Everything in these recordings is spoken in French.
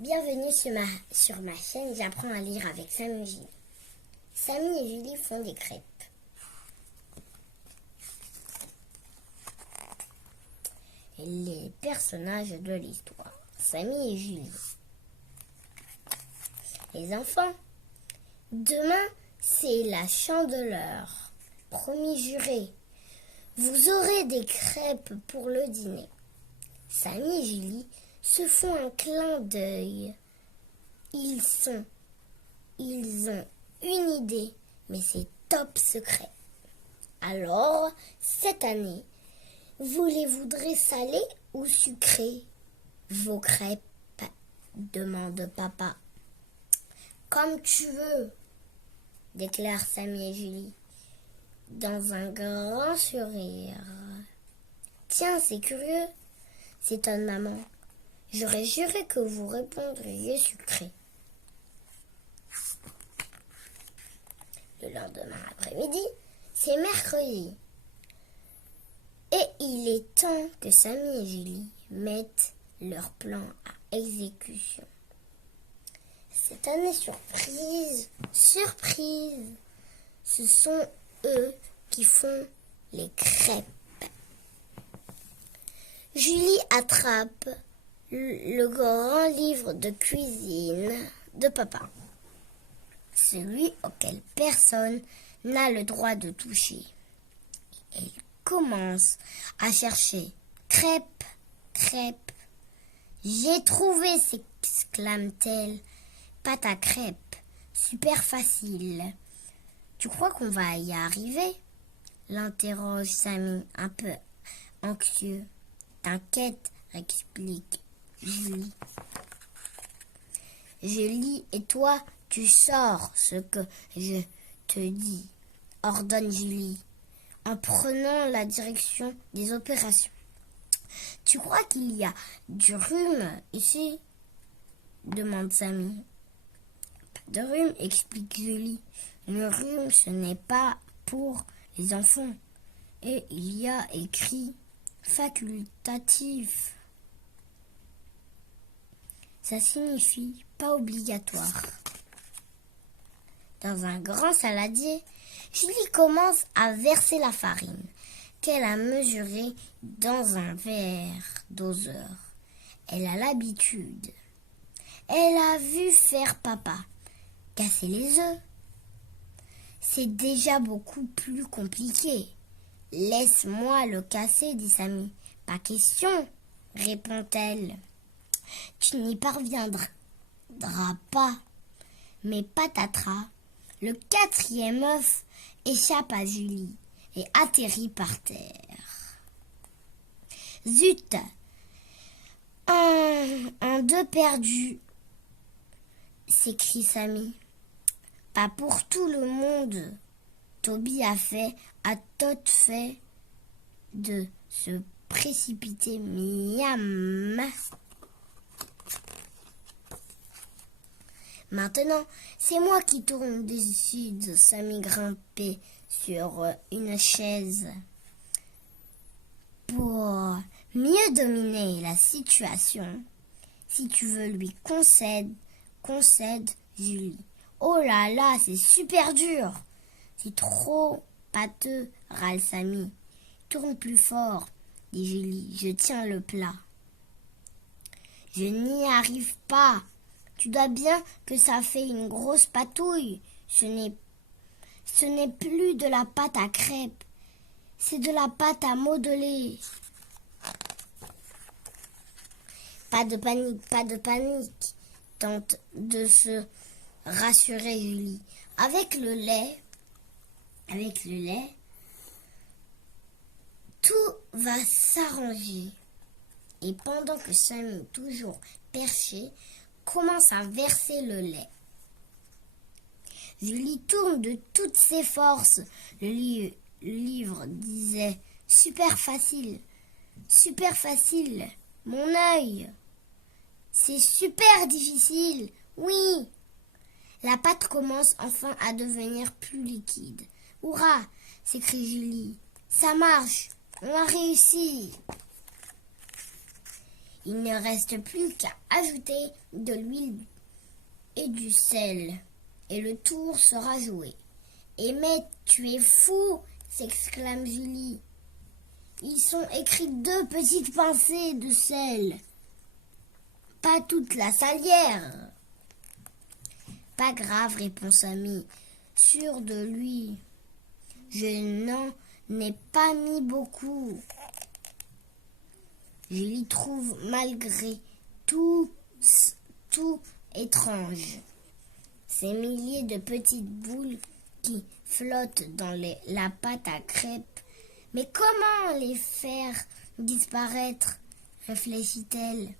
Bienvenue sur ma chaîne, j'apprends à lire avec Samy et Julie. Samy et Julie font des crêpes. Et les personnages de l'histoire, Samy et Julie. Les enfants, demain c'est la chandeleur. Promis juré, vous aurez des crêpes pour le dîner. Samy et Julie se font un clin d'œil. Ils ont une idée, mais c'est top secret. Alors, cette année, vous les voudrez salées ou sucrées? Vos crêpes, demande papa. Comme tu veux, déclarent Samy et Julie, dans un grand sourire. Tiens, c'est curieux, s'étonne maman. J'aurais juré que vous répondriez sucré. Le lendemain après-midi, c'est mercredi. Et il est temps que Samy et Julie mettent leur plan à exécution. Cette année, surprise, ce sont eux qui font les crêpes. Julie attrape le grand livre de cuisine de papa, celui auquel personne n'a le droit de toucher. Elle commence à chercher crêpes, crêpes. J'ai trouvé, s'exclame-t-elle. Pâte à crêpes, super facile. Tu crois qu'on va y arriver? L'interroge Samy, un peu anxieux. T'inquiète, explique Julie. Je lis et toi, tu sors ce que je te dis, ordonne Julie, en prenant la direction des opérations. Tu crois qu'il y a du rhume ici? Demande Samy. Pas de rhume, explique Julie. Le rhume, ce n'est pas pour les enfants. Et il y a écrit facultatif. Ça signifie pas obligatoire. Dans un grand saladier, Julie commence à verser la farine qu'elle a mesurée dans un verre doseur. Elle a l'habitude. Elle a vu faire papa casser les œufs. C'est déjà beaucoup plus compliqué. Laisse-moi le casser, dit Samy. Pas question, répond-elle. Tu n'y parviendras pas. Mais patatras, le 4e œuf échappe à Julie et atterrit par terre. Zut! Un d'eux perdu, s'écrie Samy. Pas pour tout le monde. Toby a tot fait de se précipiter. Miam! Maintenant, c'est moi qui tourne dessus, de Samy grimpé sur une chaise. Pour mieux dominer la situation, si tu veux lui concède Julie. Oh là là, c'est super dur. C'est trop pâteux, râle Samy. Tourne plus fort, dit Julie. Je tiens le plat. Je n'y arrive pas. Tu dois bien que ça fait une grosse patouille. Ce n'est plus de la pâte à crêpes. C'est de la pâte à modeler. Pas de panique, tente de se rassurer Julie. Avec le lait, tout va s'arranger. Et pendant que Samy, toujours perché, commence à verser le lait, Julie tourne de toutes ses forces. Le livre disait super facile, mon œil. C'est super difficile, oui. La pâte commence enfin à devenir plus liquide. Hurrah, s'écrie Julie. Ça marche, on a réussi. Il ne reste plus qu'à ajouter de l'huile et du sel, et le tour sera joué. « Eh mais tu es fou !» s'exclame Julie. « Ils sont écrits 2 petites pincées de sel, pas toute la salière. » « Pas grave, répond Samy, sûr de lui. Je n'en ai pas mis beaucoup. Julie trouve malgré tout étrange ces milliers de petites boules qui flottent dans la pâte à crêpes. Mais comment les faire disparaître, réfléchit-elle.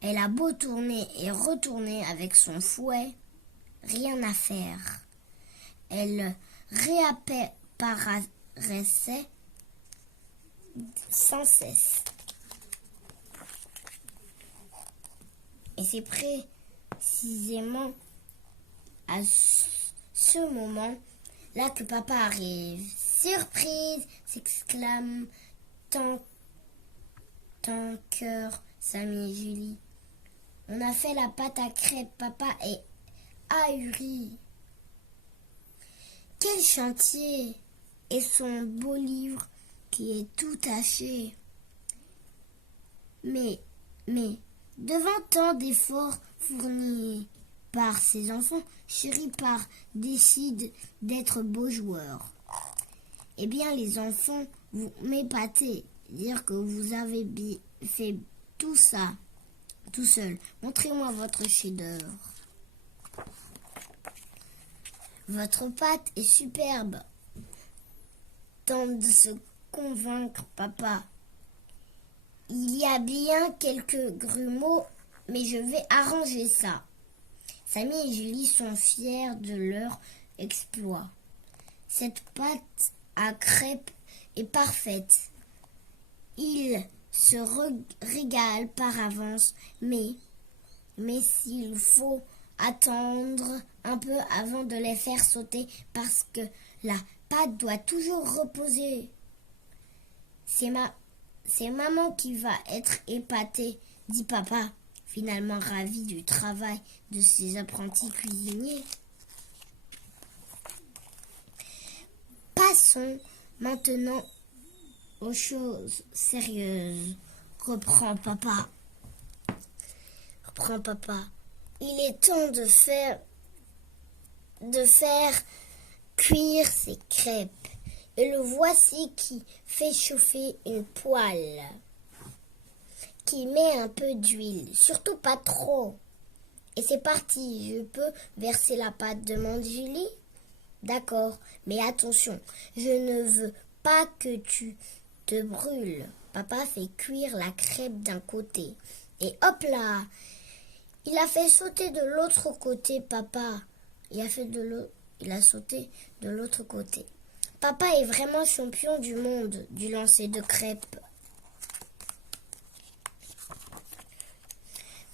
Elle a beau tourner et retourner avec son fouet, rien à faire. Elle réapparaissait sans cesse. Et c'est précisément à ce moment-là que papa arrive. « Surprise !» s'exclament tant cœur Samy et Julie. « On a fait la pâte à crêpes, papa est ahuri. » Quel chantier! Et son beau livre qui est tout taché. Mais, devant tant d'efforts fournis par ses enfants, Chéripar décide d'être beau joueur. Eh bien, les enfants, vous m'épatez, dire que vous avez fait tout ça, tout seul. Montrez-moi votre chef-d'œuvre. Votre pâte est superbe. Tente de se convaincre, papa. Il y a bien quelques grumeaux, mais je vais arranger ça. Samy et Julie sont fiers de leur exploit. Cette pâte à crêpes est parfaite. Ils se régalent par avance, mais s'il faut attendre un peu avant de les faire sauter parce que la pâte doit toujours reposer. C'est maman qui va être épatée, dit papa, finalement ravi du travail de ses apprentis cuisiniers. Passons maintenant aux choses sérieuses, reprend papa. Il est temps de faire cuire ces crêpes. Et le voici qui fait chauffer une poêle, qui met un peu d'huile, surtout pas trop. Et c'est parti, je peux verser la pâte, demande Julie. D'accord, mais attention, je ne veux pas que tu te brûles. Papa fait cuire la crêpe d'un côté. Et hop là, il a fait sauter de l'autre côté, papa. Il a sauté de l'autre côté. Papa est vraiment champion du monde du lancer de crêpes.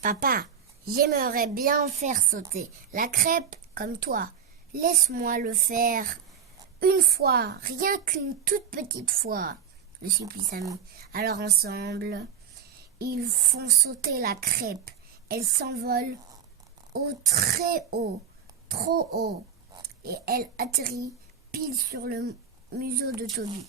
Papa, j'aimerais bien faire sauter la crêpe comme toi. Laisse-moi le faire une fois, rien qu'une toute petite fois, le supplie Samy. Alors ensemble, ils font sauter la crêpe. Elle s'envole très haut, trop haut, et elle atterrit pile sur le museau de Toby.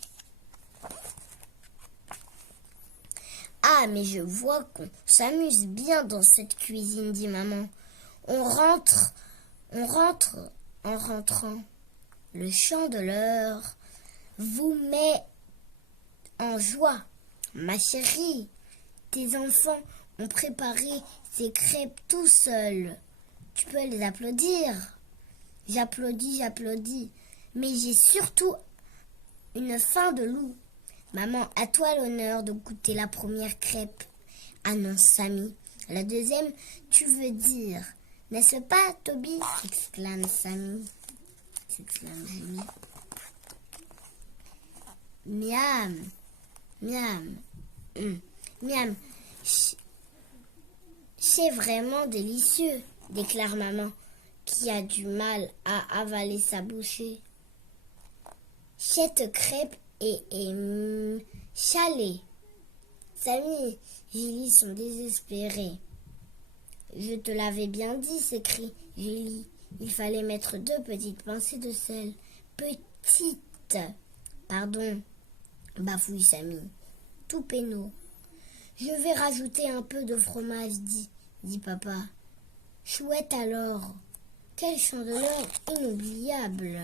Ah, mais je vois qu'on s'amuse bien dans cette cuisine, dit maman. En rentrant. Le chandeleur vous met en joie. Ma chérie, tes enfants ont préparé ces crêpes tout seuls. Tu peux les applaudir. J'applaudis. Mais j'ai surtout une faim de loup. Maman, à toi l'honneur de goûter la première crêpe, annonce Samy. La deuxième, tu veux dire, n'est-ce pas, Toby? S'exclame Samy. S'exclame Julie. Miam. Miam. C'est vraiment délicieux, déclare maman, qui a du mal à avaler sa bouchée. Cette crêpe est salée. Samy et Gilly sont désespérés. Je te l'avais bien dit, s'écrie Gilly. Il fallait mettre 2 petites pincées de sel. Petites. Pardon, bafouille Samy. Tout penaud. Je vais rajouter un peu de fromage, dit papa. Chouette alors. Quelle chandeleur inoubliable.